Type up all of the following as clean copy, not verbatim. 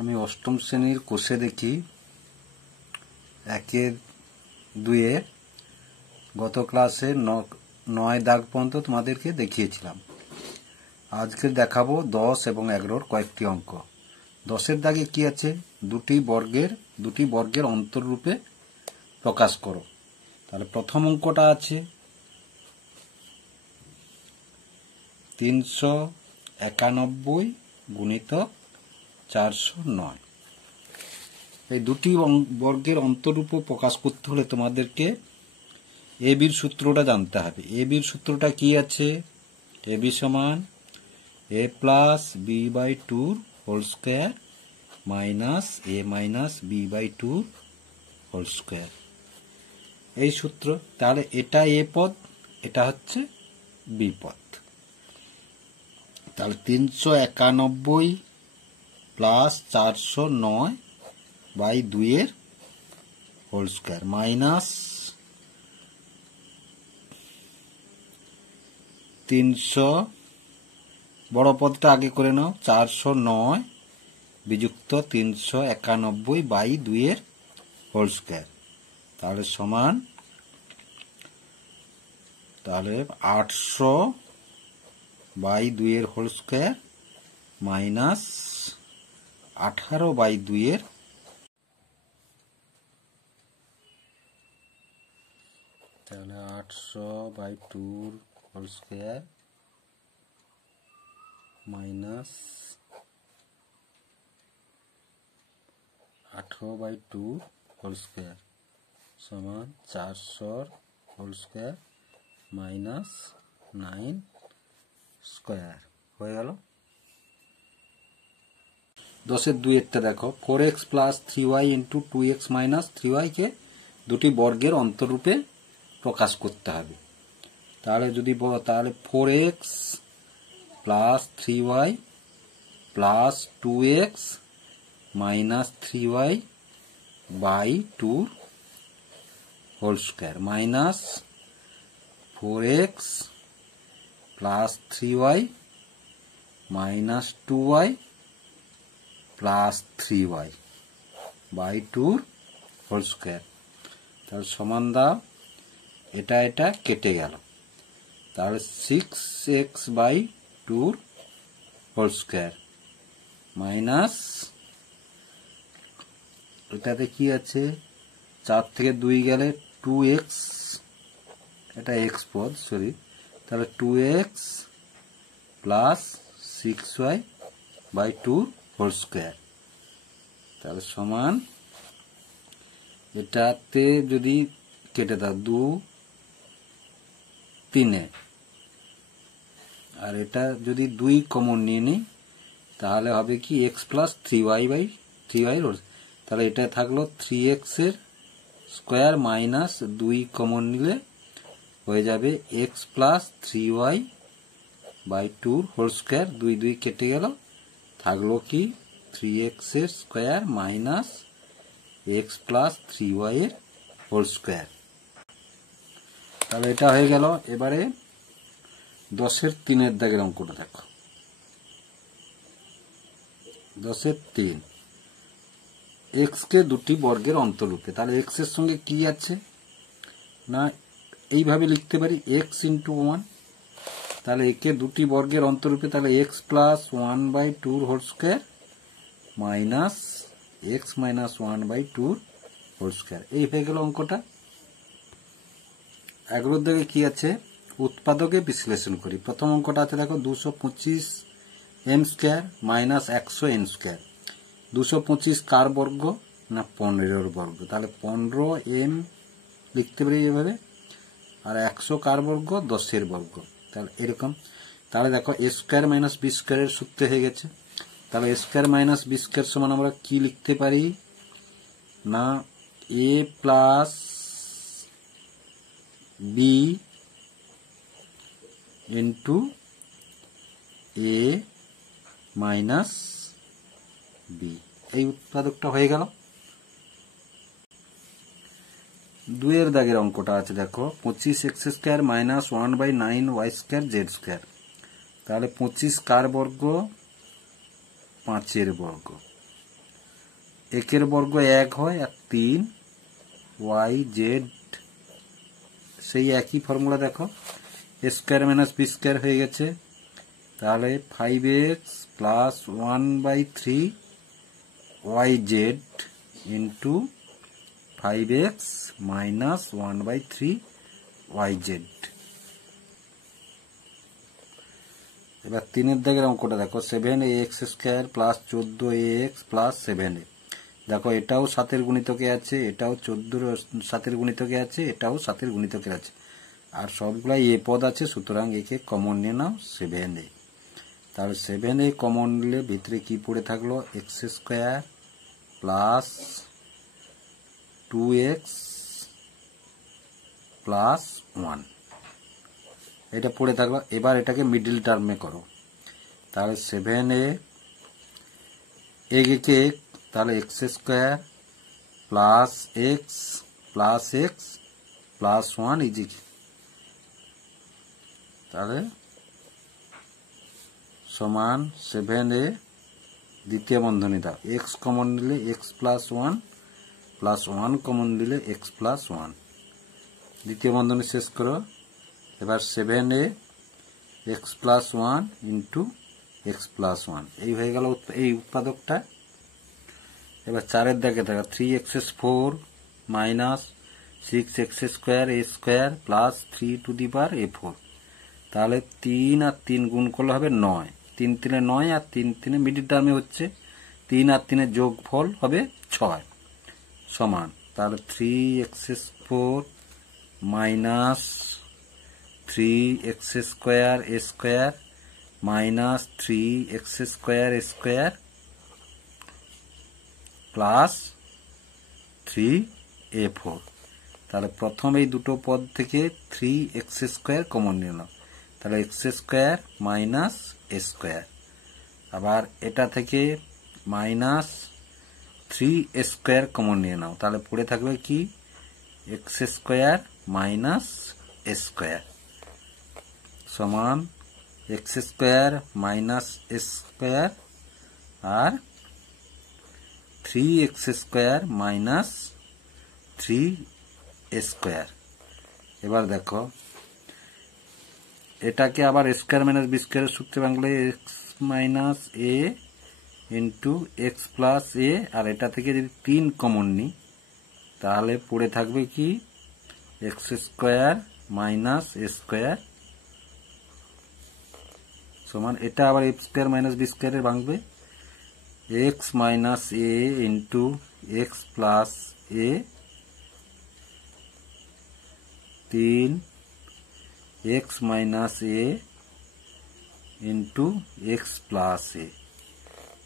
আমি অষ্টম শ্রেণীর কোষে দেখি একের দুয়ে গত ক্লাসে 9 দাগ পর্যন্ত তোমাদেরকে দেখিয়েছিলাম। আজকে দেখাবো 10 এবং 11 কয়েকটি অঙ্ক। 10 দাগে কি আছে? দুটি বর্গের অন্তররূপে প্রকাশ করো। তাহলে প্রথম অঙ্কটা আছে 391 গুণিতক 409। এই দুটি বর্গের অন্তররূপ প্রকাশ করতে হলে তোমাদেরকে এ বির সূত্রটা জানতে হবে। এ বির সূত্রটা কি আছে? এ বি সমান a plus b by 2 whole square minus a minus b by 2 whole square, এই সূত্র। তাহলে এটা এ পদ, এটা হচ্ছে বি পদ। তাহলে 391 প্লাস 409 বাই 2 এর হোল স্কোয়ার মাইনাস 300, বড় পদটা আগে করে নাও, 409 বিযুক্ত 391 বাই 2 এর হোল স্কোয়ার, তাহলে সমান 800 বাই 2 এর হোল স্কোয়ার মাইনাস 18 বাই 2 এর, তাহলে 800 by 2 whole square minus 18 by 2 whole square সমান 400 হোল স্কোয়ার মাইনাস 9 স্কোয়ার হয়ে গেল। 10 2 দেখো, 4x plus 3y into 2x minus 3y কে দুটি বর্গের অন্তররূপে প্রকাশ করতে হবে। তাহলে 4x plus 3y plus 2x minus 3y by 2 whole square minus 4x plus 3y minus 2y plus 3y by 2 whole square. তাহলে সমান দাও, এটা কেটে গেল, তাহলে 6x by 2 whole square minus, এটাতে কি আছে? 4 থেকে 2 গেলে 2x, এটা x পদ, সরি, তাহলে 2x plus 6y by 2 whole square, তাহলে সমান, এটাতে যদি কেটে দাও 2 3, আর এটা যদি 2 কমন নিয়ে নিই তাহলে হবে কি x plus 3y by 3y, তাহলে এটা থাকলো 3x এর স্কোয়ার মাইনাস 2 কমন নিলে হয়ে যাবে x plus 3y by 2 whole square, 2 2 কেটে গেল, থাকলো কি 3x এর square minus x plus 3y এর হোল স্কোয়ার। তাহলে এটা হয়ে গেল। এবারে 10 3 দাগের অঙ্কটা দেখো। 10 3, x কে দুটি বর্গের অন্তররূপে, তাহলে x এর সঙ্গে কি আছে না, এইভাবে লিখতে পারি x ইন্টু 1, তাহলে একে দুটি বর্গের অন্তররূপে, তাহলে x plus 1 by 2 whole square minus x minus 1 by 2 whole square, এই হয়ে গেল অঙ্কটা। 11 দাগে কি আছে? উৎপাদকে বিশ্লেষণ করি। প্রথম অঙ্কটা আছে দেখো, 225 m square minus 100 n square. 225 কার বর্গ না 15 বর্গ, তাহলে 15m লিখতে পারি এভাবে, আর 100 কার বর্গ 10 বর্গ, তাহলে এরকম। তাহলে দেখো a স্কোয়ার মাইনাস বি স্কোয়ারের সূত্র হয়ে গেছে। তাহলে a square minus B square সমান আমরা কি লিখতে পারি না, a plus B into A minus B, এই উৎপাদকটা হয়ে গেল। 2 দাগের অঙ্কটা আছে দেখো, 25x square minus 1 by 9y square Z square. তাহলে 25 কার বর্গ 5 বর্গ, একের বর্গ 1 হয় আর 3 y z সেই একই ফর্মুলা দেখো a square minus b square হয়ে গেছে তাহলে 5x plus 1/3 yz into 5x minus 1/3 yz। এবার 3 দাগের অঙ্কটা দেখো 7ax square plus 14ax plus 7a। দেখো এটাও 7 এর গুণিতকে আছে, এটাও 14 এর 7 এর গুণিতকে আছে, এটাও 7 এর গুণিতকে আছে, আর সবগুলাই এ পদ আছে, সুতরাং একে কমন নিয়ে নাও 7a। তাহলে 7a কমন নিলে ভিতরে কি পড়ে থাকলো x square plus 2x plus 1 এটা পড়ে থাকলো। এবার এটাকে মিডল টার্মে করো, তাহলে 7a একে তাহলে x square plus x plus 1 ইজিকে তাহলে সমান 7a দ্বিতীয় বন্ধনী দাও x কমন নিলে x প্লাস 1 প্লাস 1 কমন নিলে x প্লাস 1 দ্বিতীয় বন্ধনী শেষ করো। এবার 7a x plus 1 into x plus 1 এই হয়ে গেল এই উৎপাদকটা। এবার 4 দাগে থাকা 3x4 minus 6x square a square plus 3 to the power a4। তাহলে 3 আর 3 গুণ করলে হবে 9, 3 3 9 আর 3 3 মিডল টার্মে হচ্ছে 3 আর 3 এর যোগফল হবে 6 সমান তাহলে 3x4 minus 3x square a square minus 3x square a square plus 3a4। তাহলে প্রথম এই দুটো পদ থেকে 3x স্কয়ার কমন নিয়ে নাও, তাহলে x square minus a square, আবার এটা থেকে মাইনাস 3a স্কয়ার কমন নিয়ে নাও, তাহলে পড়ে থাকবে কি x square minus a square সমান x square minus a square আর 3x square minus 3a square. এবার দেখো এটাকে আবার স্কয়ার মাইনাস বি স্কয়ারের সূত্রে ভাঙলে x minus a into x plus a, আর এটা থেকে যদি 3 কমন নিই তাহলে পড়ে থাকবে কি x square minus a square সমান এটা আবার a স্কয়ার মাইনাস বি স্কয়ারের ভাঙবে x minus a into x plus a 3x minus a into x plus a।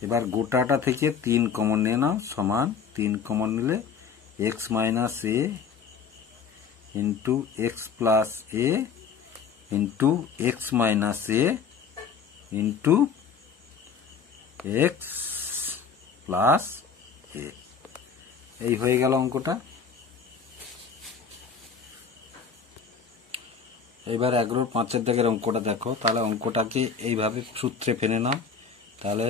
এবার গোটাটা থেকে 3 কমন নিয়ে নাও সমান 3 কমন নিলে x minus a into x plus a into x minus a into x plus a। এই হয়ে গেল অঙ্কটা। এবার 11-5 দাগের অঙ্কটা দেখো, তাহলে অঙ্কটাকে এইভাবে সূত্রে ফেলে নাও, তাহলে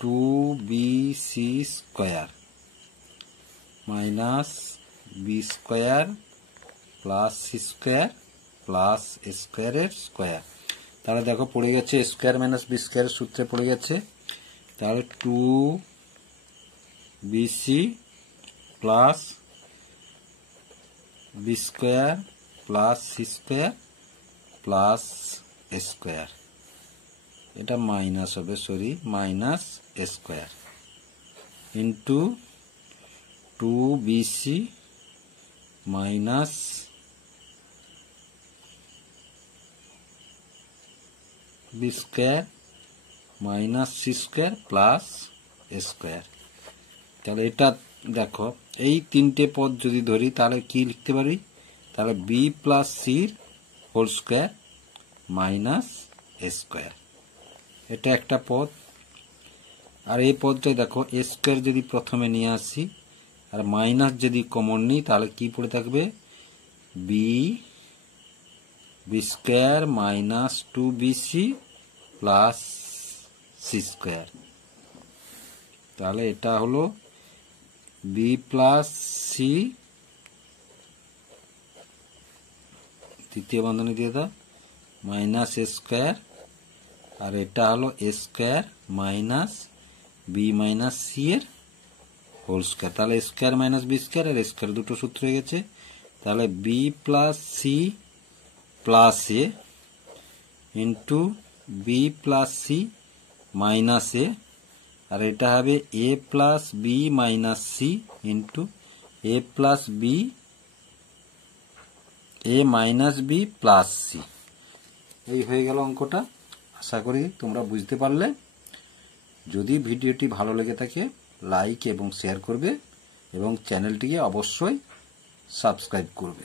2bc square minus b square plus c square plus a স্কয়ারের স্কয়ার। তাহলে দেখো পড়ে গেছে স্কয়ার মাইনাস বি স্কয়ারের সূত্রে পড়ে গেছে, তাহলে 2bc plus B square plus C square plus A square, এটা মাইনাস হবে sorry minus A square into 2bc minus B square minus C square plus A square. তাহলে এটা দেখো এই তিনটে পদ যদি ধরি তাহলে কি লিখতে পারি, তাহলে B plus sir whole square minus A square, এটা একটা পদ। আর এই পদটাই দেখো এ স্কয়ার যদি প্রথমে নিয়ে আসি আর মাইনাস যদি কমন নিই তাহলে কি পড়ে থাকবে B square minus 2bc plus C square. তাহলে এটা হলো বি প্লাস সি, তৃতীয় বন্ধনী দিয়ে দাও, মাইনাস এ স্কোয়ার, আর এটা হলো A square minus B minus C এর হোল স্কোয়ার। তাহলে স্কোয়ার মাইনাস বি স্কোয়ার আর স্কোয়ার দুটো সূত্র হয়ে গেছে। তাহলে B plus C plus A into B plus C minus A, আর এটা হবে A plus B minus C into A plus B A minus B plus C. এই হয়ে গেল অঙ্কটা। আশা করি তোমরা বুঝতে পারলে। যদি ভিডিওটি ভালো লেগে থাকে লাইক এবং শেয়ার করবে এবং চ্যানেলটিকে অবশ্যই সাবস্ক্রাইব করবে।